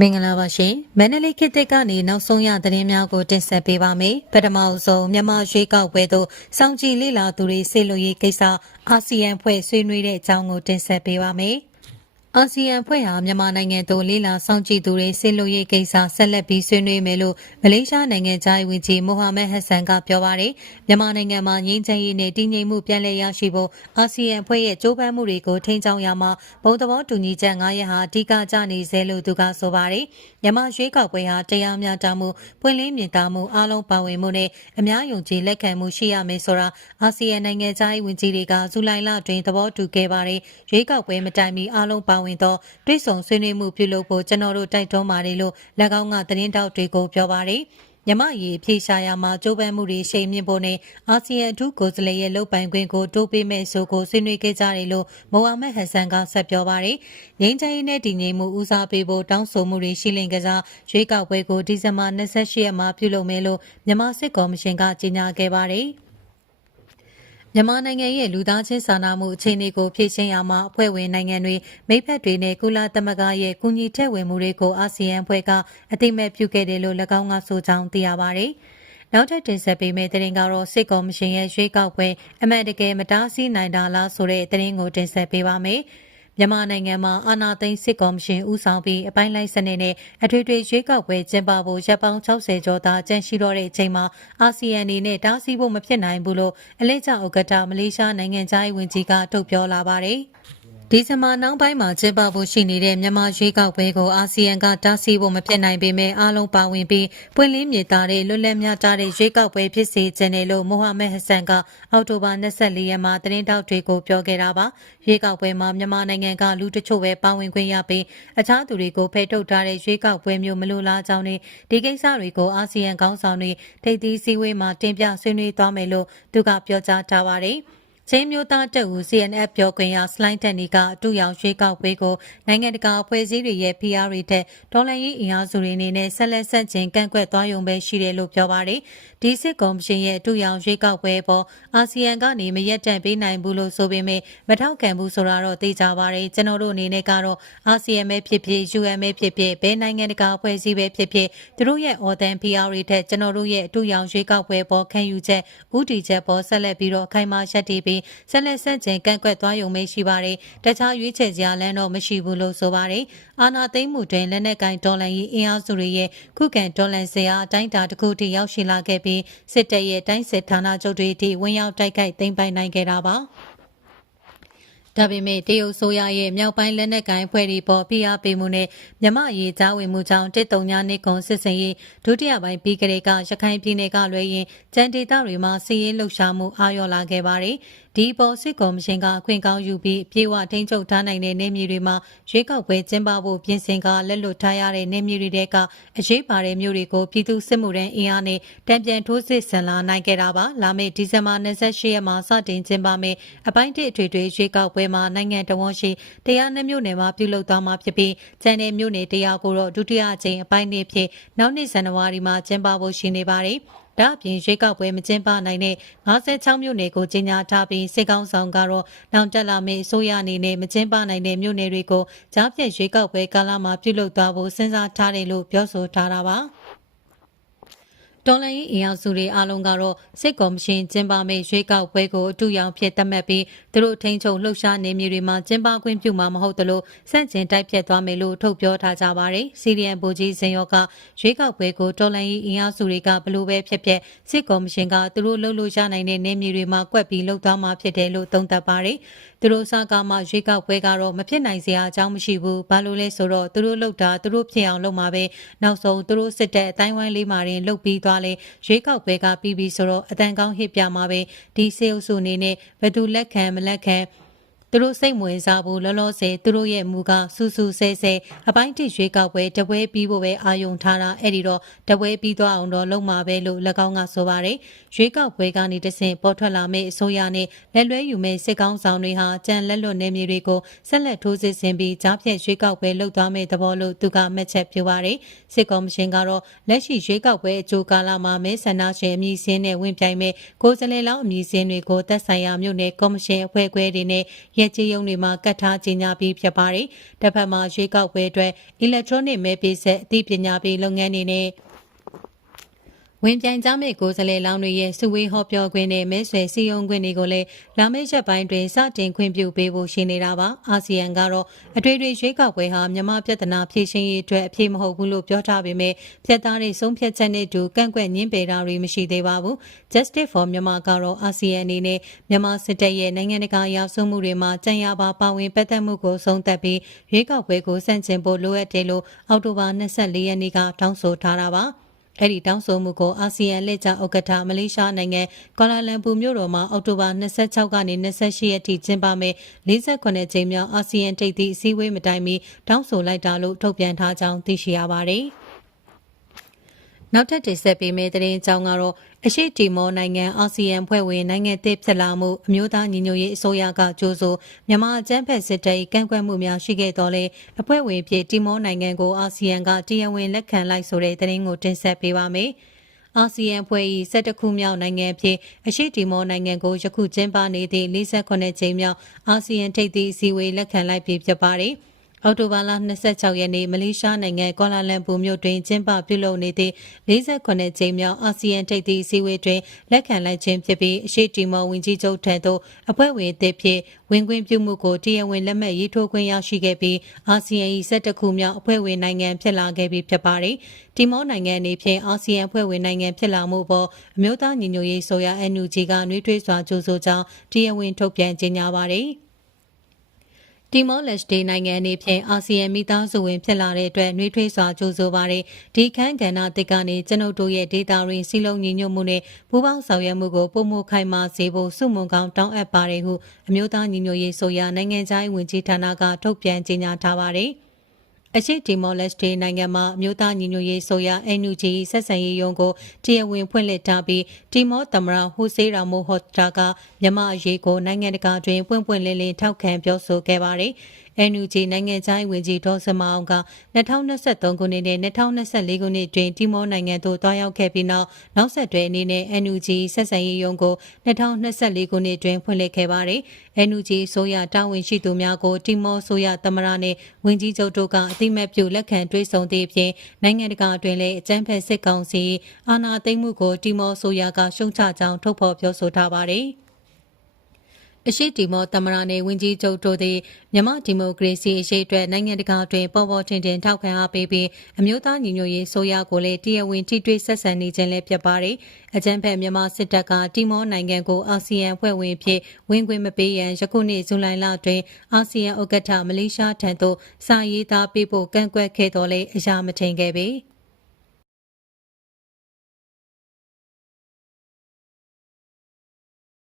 မင်္ဂလာပါရှင်မန္တလေးခေတ်သစ်ကနေနောက်ဆုံးရသတင်းများကိုတင်ဆက်ပေးပါမယ်ပထမဆုံးမြန်မာရွေးကောက်ပွဲသို့စောင့်ကြည့်လေ့လာသူတွေဆေးလို့ရေးကိစ္စအာဆီယံဖွဲ့ဆွေးနွေးတဲ့အကြောင်းကိုတင်ဆက်ပေးပါမယ် အာဆီယံဖွဲ့ဟာမြန်မာနိုင်ငံသို့လေးလာစောင့်ကြည့်သူတွေဆေးလို့ရေးကိစ္စဆက်လက်ပြီးဆွေးနွေးမယ်လို့မလေးရှားနိုင်ငံသားဝန်ကြီးမိုဟာမက်ဟက်ဆန်ကပြောပါတယ်မြန်မာနိုင်ငံမှာငြိမ်းချမ်းရေးနဲ့တည်ငြိမ်မှုပြန်လည်ရရှိဖို့အာဆီယံဖွဲ့ရဲ့ကြိုးပမ်းမှုတွေကိုထိန်းချောင်းရမှာဘုံသဘောတူညီချက်9ရက်ဟာအဓိကကျနေစေလို့သူကဆိုပါတယ်မြန်မာရွေးကောက်ပွဲဟာတရားမျှတမှုပွင့်လင်းမြင်သာမှုအားလုံးပါဝင်မှုနဲ့အများယုံကြည်လက်ခံမှုရှိရမယ်ဆိုတာအာဆီယံနိုင်ငံသားဝန်ကြီးတွေကဇူလိုင်လတွင်သဘောတူခဲ့ပါတယ်ရွေးကောက်ပွဲမတိုင်မီအားလုံးပါဝင်သောတွိတ်ဆုံဆွေးနွေးမှုပြုလုပ်ဖို့ကျွန်တော်တို့တိုက်တွန်းပါတယ်လို့၎င်းကသတင်းတောက်တွေကိုပြောပါတယ်။မြမရီဖြေရှာယာမှာကျိုးပန်းမှုတွေရှိန်မြင့်ဖို့နဲ့အာဆီယံအထူးကိုယ်စားလှယ်ရဲ့လုပ်ပိုင်ခွင့်ကိုတိုးပေးမဲ့ဆိုကိုဆွေးနွေးခဲ့ကြတယ်လို့မိုဟာမက်ဟက်ဆန်ကဆက်ပြောပါတယ်။ငင်းချင်နဲ့တည်ငြိမ်မှုဦးစားပေးဖို့တောင်းဆိုမှုတွေရှိလင်ကစားရွေးကောက်ပွဲကိုဒီဇင်ဘာ28ရက်မှာပြုလုပ်မယ်လို့မြန်မာစစ်ကော်မရှင်ကကြေညာခဲ့ပါတယ်။ မြန်မာနိုင်ငံရဲ့လူသားချင်းစာနာမှုအခြေအနေကိုဖြည့်ရှင်းရမှာအဖွဲ့ဝင်နိုင်ငံတွေမိဖက်တွေနဲ့ကုလသမဂ္ဂရဲ့ကူညီထည့်ဝင်မှုတွေကိုအာဆီယံအဖွဲ့ကအတိမဲ့ပြုခဲ့တယ်လို့၎င်းကဆိုကြောင်းသိရပါတယ်။နောက်ထပ်တင်ဆက်ပေးမယ့်သတင်းကတော့စစ်ကော်မရှင်ရဲ့ရွေးကောက်ပွဲအမှန်တကယ်မတားဆီးနိုင်တာလားဆိုတဲ့သတင်းကိုတင်ဆက်ပေးပါမယ်။ မြန်မာနိုင်ငံမှာအာဏာသိမ်းစစ်ကော်မရှင်ဦးဆောင်ပြီးအပိုင်းလိုက်စနစ်နဲ့အထွေထွေရွေးကောက်ပွဲကျင်းပဖို့ရပ်ပေါင်း60ကျော်သာကြန့်ရှိတော့တဲ့အချိန်မှာအာဆီယံအနေနဲ့တားဆီးဖို့မဖြစ်နိုင်ဘူးလို့အလဲကျဥက္ကဋ္ဌမလေးရှားနိုင်ငံသားဝန်ကြီးကထုတ်ပြောလာပါတယ်။ ဒီဇင်ဘာနောက်ပိုင်းမှာကျင်းပဖို့ရှိနေတဲ့မြန်မာရွေးကောက်ပွဲကိုအာဆီယံကတားဆီးဖို့မဖြစ်နိုင်ပေမဲ့အားလုံးပါဝင်ပြီးပွင့်လင်းမြင်သာတဲ့လွတ်လပ်မြတ်တဲ့ရွေးကောက်ပွဲဖြစ်စေချင်တယ်လို့မိုဟာမက်ဟက်ဆန်ကအောက်တိုဘာ24ရက်မှာသတင်းတောက်တွေကိုပြောခဲ့တာပါရွေးကောက်ပွဲမှာမြန်မာနိုင်ငံကလူတချို့ပဲပါဝင်ခွင့်ရပြီးအခြားသူတွေကိုဖယ်ထုတ်ထားတဲ့ရွေးကောက်ပွဲမျိုးမလိုလားကြောင်းနဲ့ဒီကိစ္စတွေကိုအာဆီယံခေါင်းဆောင်တွေထိပ်သီးစည်းဝေးမှာတင်ပြဆွေးနွေးသွားမယ်လို့သူကပြောကြားထားပါတယ်။ ချင်းမျိုးသားတပ်ဦး CNF ပြောခွင့်ရစလိုင်းတန်နီကအတူရောင်ရွေးကောက်ပွဲကိုနိုင်ငံတကာအဖွဲ့အစည်းတွေရဲ့ PR တွေထက်ဒေါ်လာရေးအင်အားစုတွေအနေနဲ့ဆက်လက်ဆက်ကျင်ကန့်ကွက်သွားရုံပဲရှိတယ်လို့ပြောပါတယ်။ဒီစစ်ကော်မရှင်ရဲ့အတူရောင်ရွေးကောက်ပွဲပေါ်အာဆီယံကနေမရက်တန့်ပေးနိုင်ဘူးလို့ဆိုပေမဲ့မထောက်ခံဘူးဆိုတာတော့သိကြပါတယ်။ကျွန်တော်တို့အနေနဲ့ကတော့အာဆီယံပဲဖြစ်ဖြစ် UN ပဲဖြစ်ဖြစ်ဘယ်နိုင်ငံတကာအဖွဲ့အစည်းပဲဖြစ်ဖြစ်သူတို့ရဲ့ organ PR တွေထက်ကျွန်တော်တို့ရဲ့အတူရောင်ရွေးကောက်ပွဲပေါ်ခံယူချက်ဥတီချက်ပေါ်ဆက်လက်ပြီးတော့ခိုင်မာရှက်တည်ပြီးဆက်လက်ဆက်ကျင်ကန့်ကွက်သွားရုံပဲရှိပါတယ်။တခြားရွေးချယ်စရာလမ်းတော့မရှိဘူးလို့ဆိုပါတယ်။အာနာသိမ့်မှုတွင်လက်နက်ကင်ဒေါ်လာရေးအင်အားစုတွေရဲ့ခုခံဒေါ်လာစရာအတိုင်းအတာတစ်ခုထိရောက်ရှိလာခဲ့ပြီးစစ်တပ်ရဲ့တိုင်းစစ်ဌာနချုပ်တွေအထိဝင်ရောက်တိုက်ခိုက်သိမ်းပိုက်နိုင်ခဲ့တာပါ။ဒါပေမဲ့တရုတ်ဆိုရရဲ့မြောက်ပိုင်းလက်နက်ကိုင်ဖွဲ့တွေပေါ်ဖိအားပေးမှုနဲ့မြမရေးကြားဝင်မှုကြောင့်တစ်တုံညာနေကွန်စစ်စင်ရေးဒုတိယပိုင်းပြီးကလေးကရခိုင်ပြည်နယ်ကလွဲရင်ကြံဒေသတွေမှာစီးရေးလှုပ်ရှားမှုအားရောလာခဲ့ပါတယ်။ဒီပေါ်စစ်ကော်မရှင်ကအခွင့်ကောင်းယူပြီးပြေဝထိန်းချုပ်ထားနိုင်တဲ့နေမြေတွေမှာရွေးကောက်ပွဲကျင်းပဖို့ပြင်ဆင်ကလက်လွတ်ထားရတဲ့နေမြေတွေတဲကအရေးပါတဲ့မြို့တွေကိုပြည်သူစစ်မှုထမ်းအင်အားနဲ့တံပြန်ထိုးစစ်ဆင်လာနိုင်ခဲ့တာပါလာမယ့်ဒီဇင်ဘာ28ရက်မှာစတင်ကျင်းပမယ့်အပိုင်းတစ်အထွေထွေရွေးကောက်ပွဲမှာနိုင်ငံတော်ဝန်ရှိတရားနှမြို့နယ်မှာပြုလုပ်သွားမှာဖြစ်ပြီးကျန်တဲ့မြို့နယ်တရားကိုတော့ဒုတိယအကြိမ်အပိုင်းနှစ်ဖြစ်နောက်နှစ်ဇန်နဝါရီမှာကျင်းပဖို့ရှိနေပါတယ်။ ဒါအပြင်ရွေးကောက်ပွဲမကျင်းပနိုင်တဲ့56မြို့နယ်ကိုကြီးညာထားပြီးစစ်ကောင်ဆောင်ကတော့နောက်တက်လာမယ့်အစိုးရအနေနဲ့မကျင်းပနိုင်တဲ့မြို့နယ်တွေကိုကြားဖြတ်ရွေးကောက်ပွဲကာလမှာပြုလုပ်သွားဖို့စဉ်းစားထားတယ်လို့ပြောဆိုထားတာပါ။ တော်လိုင်းအင်အားစုတွေအားလုံးကတော့စစ်ကော်မရှင်ကျင်းပမယ့်ရွေးကောက်ပွဲကိုအတူရောင်ဖြစ်သတ်မှတ်ပြီးသူတို့ထိန်းချုပ်လှုပ်ရှားနေမြေတွေမှာကျင်းပခွင့်ပြုမှာမဟုတ်သလိုစန့်ကျင်တိုက်ဖြတ်သွားမယ်လို့ထုတ်ပြောထားကြပါတယ်။စီရီယန်ဗိုလ်ကြီးစင်ရောကရွေးကောက်ပွဲကိုတော်လိုင်းအင်အားစုတွေကဘလို့ပဲဖြစ်ဖြစ်စစ်ကော်မရှင်ကသူတို့လှုပ်လို့ရနိုင်တဲ့နေမြေတွေမှာကွက်ပြီးလှုပ်သွားမှာဖြစ်တယ်လို့သုံးသပ်ပါတယ်။သူတို့စကားမှရွေးကောက်ပွဲကတော့မဖြစ်နိုင်စရာအကြောင်းမရှိဘူးဘာလို့လဲဆိုတော့သူတို့လှုပ်တာသူတို့ဖြစ်အောင်လုပ်မှာပဲနောက်ဆုံးသူတို့စစ်တဲ့အတိုင်းဝိုင်းလေးမှာရင်လှုပ်ပြီးသွားလဲရွေးကောက်ပွဲကပြီးပြီးဆိုတော့အတန်ကောင်းဟစ်ပြမှာပဲဒီစေအုပ်စုအနေနဲ့ဘယ်သူလက်ခံမလက်ခံ သူတို့စိတ်ဝင်စားဖို့လောလောဆယ်သူတို့ရဲ့မူကစူးစူးဆဲဆဲအပိုင်းတိရွေးကောက်ပွဲတပွဲပြီးဖို့ပဲအာယုံထားတာအဲ့ဒီတော့တပွဲပြီးသွားအောင်တော့လုပ်မှာပဲလို့၎င်းကဆိုပါတယ်ရွေးကောက်ပွဲကနေတဆင့်ပေါ်ထွက်လာမယ့်အစိုးရနဲ့လက်လွဲယူမယ့်စစ်ကောင်းဆောင်တွေဟာကြံလက်လွတ်နေမြေတွေကိုဆက်လက်ထိုးစစ်ဆင်ပြီးကြားဖြတ်ရွေးကောက်ပွဲလုပ်သွားမယ့်သဘောလို့သူကမှတ်ချက်ပြုပါတယ်စစ်ကော်မရှင်ကတော့လက်ရှိရွေးကောက်ပွဲအကျိုးကာလမှာမဲဆန္ဒရှင်အမည်စင်းနဲ့ဝင်ပြိုင်မဲ့ကိုယ်စားလှယ်လောင်းအမည်စင်းတွေကိုသက်ဆိုင်ရာမြို့နယ်ကော်မရှင်အဖွဲ့ခွဲတွေနဲ့ရရက်ကြီးရုံတွေမှာကတ်ထားကြေညာပြီးဖြစ်ပါတယ်။တစ်ဖက်မှာရွေးကောက်ပွဲအတွက် electronic မဲပေးဆက်အသိပညာပေးလုပ်ငန်းတွေနဲ့ ဝင်ပြိုင်ကြမဲ့ကိုယ်စားလှယ်လောင်းတွေရဲ့စုဝေးဟောပြောခွင့်နဲ့မဲဆွယ်စည်းရုံးခွင့်တွေကိုလည်းလာမယ့်ရက်ပိုင်းတွင်စတင်ခွင့်ပြုပေးဖို့ရှိနေတာပါအာဆီယံကတော့အထွေထွေရွေးကောက်ပွဲဟာမြန်မာပြည်ထနာဖြည့်ရှင်ရေးအတွက်အပြေမဟုတ်ဘူးလို့ပြောထားပေမဲ့ဖျက်သားတွေဆုံးဖြတ်ချက်နဲ့တူကန့်ကွက်ညှင်းပယ်တာတွေမရှိသေးပါဘူး Justice for Myanmar ကတော့အာဆီယံအနေနဲ့မြန်မာစစ်တပ်ရဲ့နိုင်ငံတကာရာဇဝမှုတွေမှာကြံရပါပါဝင်ပတ်သက်မှုကိုဆုံးသက်ပြီးရွေးကောက်ပွဲကိုစန့်ကျင်ဖို့လိုအပ်တယ်လို့အောက်တိုဘာ24ရက်နေ့ကတောင်းဆိုထားတာပါ အဲ့ဒီတောင်းဆိုမှုကိုအာဆီယံလက်ကျဥက္ကဋ္ဌမလေးရှားနိုင်ငံကွာလာလမ်ပူမြို့တော်မှာအောက်တိုဘာ26ကနေ28ရက်ထိကျင်းပမယ်48ကြိမ်မြောက်အာဆီယံထိပ်သီးအစည်းအဝေးမတိုင်မီတောင်းဆိုလိုက်တာလို့ထုတ်ပြန်ထားကြောင်းသိရှိရပါတယ်။ နောက်ထပ်တင်ဆက်ပေးမယ့်သတင်းအကြောင်းကတော့အရှိတီမောနိုင်ငံအာဆီယံဖွဲ့ဝင်နိုင်ငံသစ်ဖြစ်လာမှုအမျိုးသားညီညွတ်ရေးအစိုးရကကြိုးဆိုမြန်မာအကြမ်းဖက်စစ်တပ်ကန့်ကွက်မှုများရှိခဲ့တော်လဲအဖွဲ့ဝင်ဖြစ်တီမောနိုင်ငံကိုအာဆီယံကတရားဝင်လက်ခံလိုက်ဆိုတဲ့သတင်းကိုတင်ဆက်ပေးပါမယ်။အာဆီယံဖွဲ့၏၁၁ခုမြောက်နိုင်ငံဖြစ်အရှိတီမောနိုင်ငံကိုယခုကျင်းပနေသည့်48ကြိမ်မြောက်အာဆီယံထိပ်သီးအစည်းအဝေးလက်ခံလိုက်ပြီဖြစ်ပါတယ်။ အော်တိုဘာလ26ရက်နေ့မလေးရှားနိုင်ငံကွာလာလမ်ပူမြို့တွင်ကျင်းပပြုလုပ်နေသည့်48ကြိမ်မြောက်အာဆီယံထိပ်သီးအစည်းအဝေးတွင်လက်ခံလိုက်ခြင်းဖြစ်ပြီးအရှိတီမောဝင်ကြီးချုပ်ထံသို့အဖွဲ့ဝင်အသစ်ဖြင့်ဝင်ခွင့်ပြုမှုကိုတရားဝင်လက်မှတ်ရေးထိုးခွင့်ရရှိခဲ့ပြီးအာဆီယံ၏17ခုမြောက်အဖွဲ့ဝင်နိုင်ငံဖြစ်လာခဲ့ပြီးဖြစ်ပါတယ်။တီမောနိုင်ငံအနေဖြင့်အာဆီယံအဖွဲ့ဝင်နိုင်ငံဖြစ်လာမှုပေါ်အမျိုးသားညီညွတ်ရေးဆိုရ NUG ကနှွေးထွေးစွာကြိုးဆိုကြောင်းတရားဝင်ထုတ်ပြန်ကြေညာပါတယ်။ တီမောလက်စတေနိုင်ငံအနေဖြင့်အာဆီယံမိသားစုဝင်ဖြစ်လာတဲ့အတွက်နှွေးထွေးစွာကြိုးဆိုပါတယ်ဒီခန်းကဏ္ဍတစ်ကနေကျွန်ုပ်တို့ရဲ့ဒေတာရင်းစီလုံးညီညွတ်မှုနဲ့ပူးပေါင်းဆောင်ရွက်မှုကိုပုံမခိုင်မာစေဖို့စုမုံကောင်းတောင်းအပ်ပါတယ်ဟုအမျိုးသားညီညွတ်ရေးဆိုရာနိုင်ငံခြားရေးဝန်ကြီးဌာနကထုတ်ပြန်ကြေညာထားပါတယ်။ အရှိတီမောလက်စတေနိုင်ငံမှာမြို့သားညီညွတ်ရေးဆိုရာ NUG ဆက်ဆံရေးရုံးကိုတရားဝင်ဖွင့်လှစ်ထားပြီးတီမောသမရာဟိုဆေးရာမိုဟတ်တာကမြန်မာအရေးကိုနိုင်ငံတကာတွင်ပွင့်ပွင့်လင်းလင်းထောက်ခံပြောဆိုခဲ့ပါတယ်။ NUG နိုင်ငံခြားရေးဝန်ကြီးဒေါ်စမအောင်က2023ခုနှစ်နဲ့2024ခုနှစ်တွင်တီမောနိုင်ငံသို့တွားရောက်ခဲ့ပြီးနောက်နောက်ဆက်တွဲအနေနဲ့ NUG ဆက်ဆံရေးရုံးကို2024ခုနှစ်တွင်ဖွင့်လှစ်ခဲ့ပါတယ်။ NUG ဆိုရတာဝန်ရှိသူများကိုတီမောဆိုရသမရနဲ့ဝန်ကြီးချုပ်တို့ကအတိမတ်ပြုလက်ခံတွေးဆောင်သည့်အပြင်နိုင်ငံတကာတွင်လည်းအကြမ်းဖက်စစ်ကောင်စီအာဏာသိမ်းမှုကိုတီမောဆိုရကရှုံချကြောင်းထုတ်ဖော်ပြောဆိုထားပါတယ်။ အရှိတီမောတမရနယ်ဝင်ကြီးချုပ်တို့သည်မြမဒီမိုကရေစီအရေးအတွက်နိုင်ငံတကာတွင်ပေါ်ပေါ်ထင်ထင်ထောက်ခံအားပေးပြီးအမျိုးသားညီညွတ်ရေးဆိုရကိုလည်းတရားဝင်ထိတွေ့ဆက်ဆံနေခြင်းလည်းဖြစ်ပါတယ်။အကြံဖက်မြန်မာစစ်တပ်ကတီမောနိုင်ငံကိုအာဆီယံဖွဲ့ဝင်ဖြစ်ဝင်ခွင့်မပေးရန်ယခုနှစ်ဇူလိုင်လတွင်အာဆီယံဥက္ကဋ္ဌမလေးရှားထံသို့စာရေးသားပေးဖို့ကန့်ကွက်ခဲ့တော်လဲအရာမထင်ခဲ့ပေ။